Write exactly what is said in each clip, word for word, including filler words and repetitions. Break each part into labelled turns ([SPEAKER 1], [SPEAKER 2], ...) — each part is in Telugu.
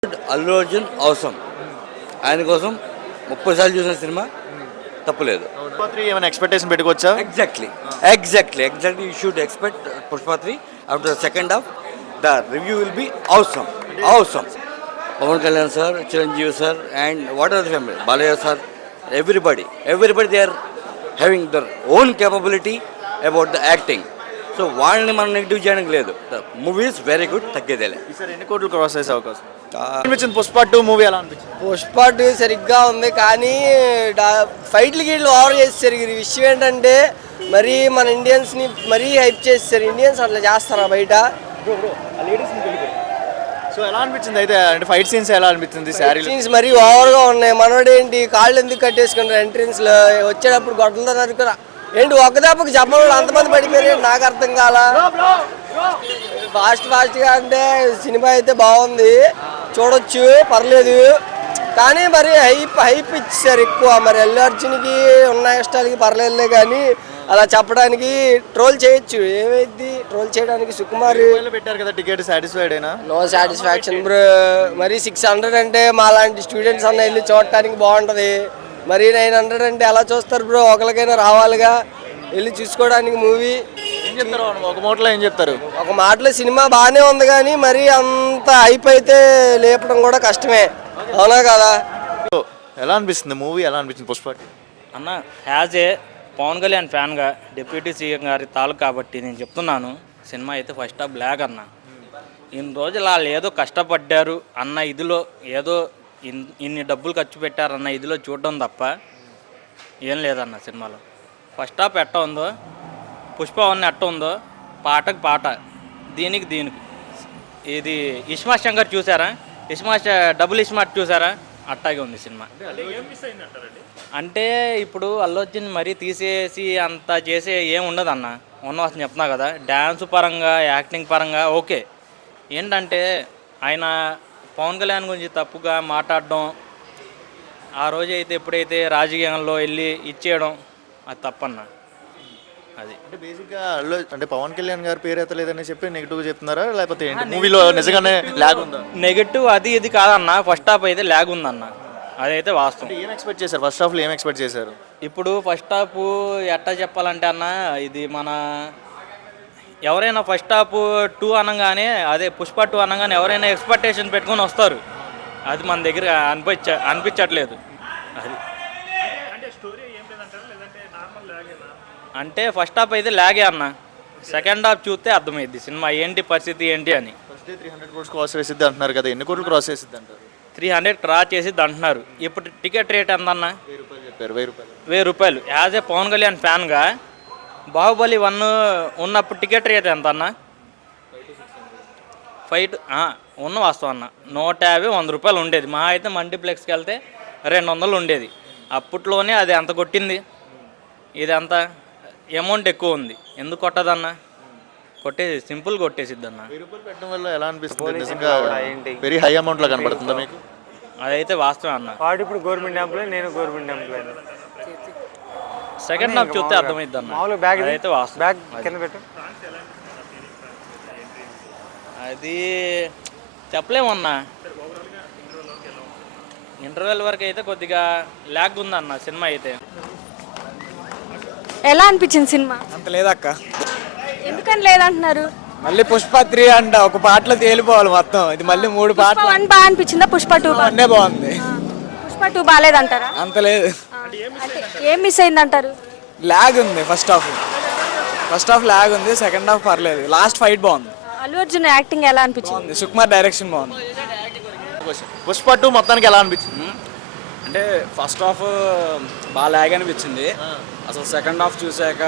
[SPEAKER 1] అల్లు అర్జున్ అవసరం. ఆయన కోసం ముప్పై సార్లు చూసిన సినిమా తప్పులేదు.
[SPEAKER 2] పుష్ప త్రీ ఏమైనా ఎక్స్పెక్టేషన్ పెట్టుకోవచ్చా?
[SPEAKER 1] Exactly exactly exactly you should expect Pushpa three after second half the review will be అవసరం అవసరం. Pawan Kalyan sir, Chiranjeevi sir and what are the family, Balayya sir, everybody everybody they are having their own capability about the acting. So వాళ్ళని మనం నెగిటివ్ చేయడానికి లేదు. The movie is very good, తగ్గేదేలే.
[SPEAKER 2] ఈసారి ఎన్ని కోట్లు క్రాస్ చేసే అవకాశం అనిపించింది? పుష్ప టూ మూవీ ఎలా అనిపించింది?
[SPEAKER 3] పుష్ప టూ సరిగ్గా ఉంది కానీ డా- ఫైట్లు గీట్లు ఓవర్ చేస్తారు. ఈ విషయం ఏంటంటే మరీ మన ఇండియన్స్ని మరీ హైప్ చేస్తారు. ఇండియన్స్ అట్లా చేస్తారా బయట?
[SPEAKER 2] సో ఎలా అనిపించింది అయితే, అంటే ఫైట్ సీన్స్ ఎలా అనిపించింది? శారీ
[SPEAKER 3] సీన్స్ మరీ ఓవర్గా ఉన్నాయి. మనోడు ఏంటి కాళ్ళు ఎందుకు కట్టేసుకుంటారు ఎంట్రన్స్లో, వచ్చేటప్పుడు గొడ్డలతో నరుకురా ఏంటి ఒక్క దెబ్బకి చెప్పడం అంతమంది పడిపోయారు, నాకు అర్థం కాలా. ఫాస్ట్ ఫాస్ట్గా అంటే సినిమా అయితే బాగుంది, చూడొచ్చు, పర్లేదు. కానీ మరి హైప్ హైప్ ఇచ్చారు ఎక్కువ. మరి అల్లు అర్జున్కి ఉన్న ఇష్టాలకి పర్లేదులే, కానీ అలా చెప్పడానికి ట్రోల్ చేయొచ్చు. ఏమైంది ట్రోల్ చేయడానికి? సుకుమార్
[SPEAKER 2] పెట్టారు కదా టికెట్, సాటిస్ఫైడ్ అయినా?
[SPEAKER 3] No satisfaction bro. మరి సిక్స్ హండ్రెడ్ అంటే మా లాంటి స్టూడెంట్స్ అన్న వెళ్ళి చూడటానికి బాగుంటుంది. మరి నైన్ హండ్రెడ్ అంటే ఎలా చూస్తారు బ్రో? ఒకరికైనా రావాలిగా వెళ్ళి చూసుకోవడానికి మూవీ.
[SPEAKER 2] ఏం చెప్తారు ఒక మాటలో, ఏం చెప్తారు?
[SPEAKER 3] ఒక మాటలో సినిమా బాగానే ఉంది కానీ మరి అంత హైప్ అయితే లేపడం కూడా కష్టమే, అవునా కదా?
[SPEAKER 2] ఎలా అనిపిస్తుంది మూవీ? ఎలా అనిపించింది పుష్ప?
[SPEAKER 4] అన్న యాజ్ ఏ పవన్ కళ్యాణ్ ఫ్యాన్గా, డిప్యూటీ సీఎం గారి తాలూకు కాబట్టి నేను చెప్తున్నాను, సినిమా అయితే ఫస్ట్ హాఫ్ బ్లాక్ అన్న. ఇన్ని రోజులు వాళ్ళు ఏదో కష్టపడ్డారు అన్న ఇదిలో, ఏదో ఇన్ ఇన్ని డబ్బులు ఖర్చు పెట్టారన్న ఇదిలో చూడడం తప్ప ఏం లేదన్న సినిమాలో. ఫస్ట్ హాఫ్ ఎట్ట ఉందో, పుష్ప వన్ ఎట్ట ఉందో, పాటకు పాట, దీనికి దీనికి. ఇది ఇస్మా శంకర్ చూసారా? ఇస్మా డబుల్ ఇస్మార్ట్ చూసారా? అట్టాగే ఉంది సినిమా. అంటే ఇప్పుడు అల్లు అర్జున్ మరీ తీసేసి అంత చేసే ఏం ఉండదు అన్న. ఉన్నవాసం చెప్తున్నా కదా, డ్యాన్స్ పరంగా, యాక్టింగ్ పరంగా ఓకే. ఏంటంటే ఆయన పవన్ కళ్యాణ్ గురించి తప్పుగా మాట్లాడడం, ఆ రోజు అయితే ఎప్పుడైతే రాజకీయంలో వెళ్ళి ఇచ్చేయడం, అది తప్పన్న. అది
[SPEAKER 2] అంటే బేసిక్గా అల్లు అంటే పవన్ కళ్యాణ్ గారి పేరు ఎత్తలేదని చెప్పి నెగిటివ్గా చెప్తున్నారా, లేకపోతే ఏంటి మూవీలో నిజంగానే ల్యాగ్ ఉందా?
[SPEAKER 4] నెగటివ్ అది ఇది కాదన్న. ఫస్ట్ హాఫ్ అయితే ల్యాగ్ ఉందన్న, అదైతే వాస్తవం.
[SPEAKER 2] ఏం ఎక్స్పెక్ట్ చేశారు ఫస్ట్ హాఫ్లో? ఏం ఎక్స్పెక్ట్ చేశారు?
[SPEAKER 4] ఇప్పుడు ఫస్ట్ హాఫ్ ఎట్టా చెప్పాలంటే అన్న, ఇది మన ఎవరైనా ఫస్ట్ హాఫ్ టూ అనగానే, అదే పుష్ప టూ అనగానే ఎవరైనా ఎక్స్పెక్టేషన్ పెట్టుకొని వస్తారు. అది మన దగ్గర అనిపించ అనిపించట్లేదు. అది అంటే ఫస్ట్ హాఫ్ అయితే లాగే అన్న, సెకండ్ హాఫ్ చూస్తే అర్థమైద్ది సినిమా ఏంటి పరిస్థితి ఏంటి అని.
[SPEAKER 2] ఫస్ట్ త్రీ హండ్రెడ్ కోట్స్ క్రాస్ చేసిద్ది అంటున్నారు కదా, ఎన్ని కోట్లు క్రాస్ చేసిద్ది అంటారు?
[SPEAKER 4] త్రీ హండ్రెడ్ క్రాస్ చేసిద్ది అంటున్నారు. ఇప్పుడు టికెట్ రేట్ ఎంత అన్న?
[SPEAKER 2] వెయ్యి రూపాయలు చెప్పారు. వెయ్యి రూపాయలు
[SPEAKER 4] వెయ్యి రూపాయలు. యాజ్ ఏ పవన్ కళ్యాణ్ ఫ్యాన్గా బాహుబలి వన్ ఉన్నప్పుడు టికెట్ రేట్ ఎంత అన్న? ఫైవ్ ఉన్న వాస్తవం అన్న, నూట యాభై వంద రూపాయలు ఉండేది. మా అయితే మల్టీప్లెక్స్కి వెళ్తే రెండు వందలు ఉండేది. అప్పట్లోనే అది ఎంత కొట్టింది, ఇది అంత అమౌంట్ ఎక్కువ ఉంది. ఎందుకు కొట్టదన్న? కొట్టేసి సింపుల్ కొట్టేసిద్ది అన్న.
[SPEAKER 2] వెయ్యి రూపాయలు పెట్టడం వల్ల ఎలా అనిపిస్తుంది? నిజంగా వెరీ హై అమౌంట్ లా కనబడుతుందా మీకు?
[SPEAKER 4] అదైతే వాస్తవం అన్న.
[SPEAKER 5] వాడు ఇప్పుడు గవర్నమెంట్ ఎంప్లాయ్, నేను గవర్నమెంట్ ఎంప్లాయ్.
[SPEAKER 4] సెకండ్ హాఫ్ చూస్తే అర్థమైద్ది అన్న.
[SPEAKER 5] మామూలు బ్యాగ్
[SPEAKER 4] అదైతే వాస్తవం.
[SPEAKER 5] బ్యాగ్ కింద పెట్టు.
[SPEAKER 4] అది చెప్పలేమన్నా. ఇంటర్వెల్ వరకు అయితే కొద్దిగా ల్యాగ్ ఉందన్న సినిమా అయితే.
[SPEAKER 6] ఎలా అనిపించింది సినిమా?
[SPEAKER 5] అంత లేదక్క.
[SPEAKER 6] ఎందుకని లేదంటున్నారు?
[SPEAKER 5] మళ్ళీ పుష్ప త్రీ అంట, ఒక పాటలో తేలిపోవాలి మొత్తం. ఇది మళ్ళీ మూడు
[SPEAKER 6] పుష్ప
[SPEAKER 5] పాటలు
[SPEAKER 6] వన్ బాగా అనిపించిందా? పుష్ప టూ బా-
[SPEAKER 5] అన్నీ బాగుంది.
[SPEAKER 6] పుష్ప టూ బాగాలేదంటారా?
[SPEAKER 5] అంత లేదు,
[SPEAKER 6] అంటే ఏం మిస్ అయిందంటారు?
[SPEAKER 5] ల్యాగ్ ఉంది. First half first half lag ఉంది, సెకండ్ హాఫ్ పర్లేదు. లాస్ట్ ఫైట్ బాగుంది.
[SPEAKER 6] అల్లు అర్జున్ యాక్టింగ్ ఎలా అనిపించింది?
[SPEAKER 5] బాగుంది. సుకుమార్ డైరెక్షన్ బాగుంది.
[SPEAKER 2] పుష్ప టూ మొత్తానికి ఎలా అనిపించింది?
[SPEAKER 7] అంటే ఫస్ట్ హాఫ్ బాగా లాగ్ అనిపించింది. అసలు సెకండ్ హాఫ్ చూసాక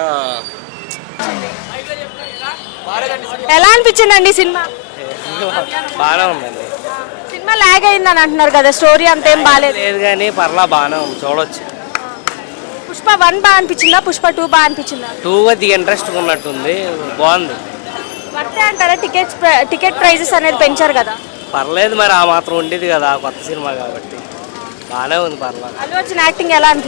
[SPEAKER 6] ఎలా అనిపించింది అండి సినిమా?
[SPEAKER 8] బాగానే ఉందండి.
[SPEAKER 6] సినిమా లాగ్ అయిందని అంటున్నారు కదా, స్టోరీ అంతేం బాగాలేదు.
[SPEAKER 8] లేదు కానీ పర్లా బాగానే ఉంది, చూడొచ్చు.
[SPEAKER 6] పుష్ప వన్ బాగా అనిపించిందా? పుష్ప టూ బాగా అనిపించిందా?
[SPEAKER 8] టూ కొద్దిగా ఇంట్రెస్ట్ ఉన్నట్టుంది, బాగుంది.
[SPEAKER 6] వర్తే అంటారా? టికెట్స్ టికెట్ ప్రైజెస్ అనేది పెంచారు కదా.
[SPEAKER 8] పర్లేదు, మరి ఆ మాత్రం ఉండేది కదా కొత్త సినిమా కాబట్టి. బాగానే ఉంది, పర్లా.
[SPEAKER 6] అల్లు అర్జున్ యాక్టింగ్ ఎలా అనిపించింది?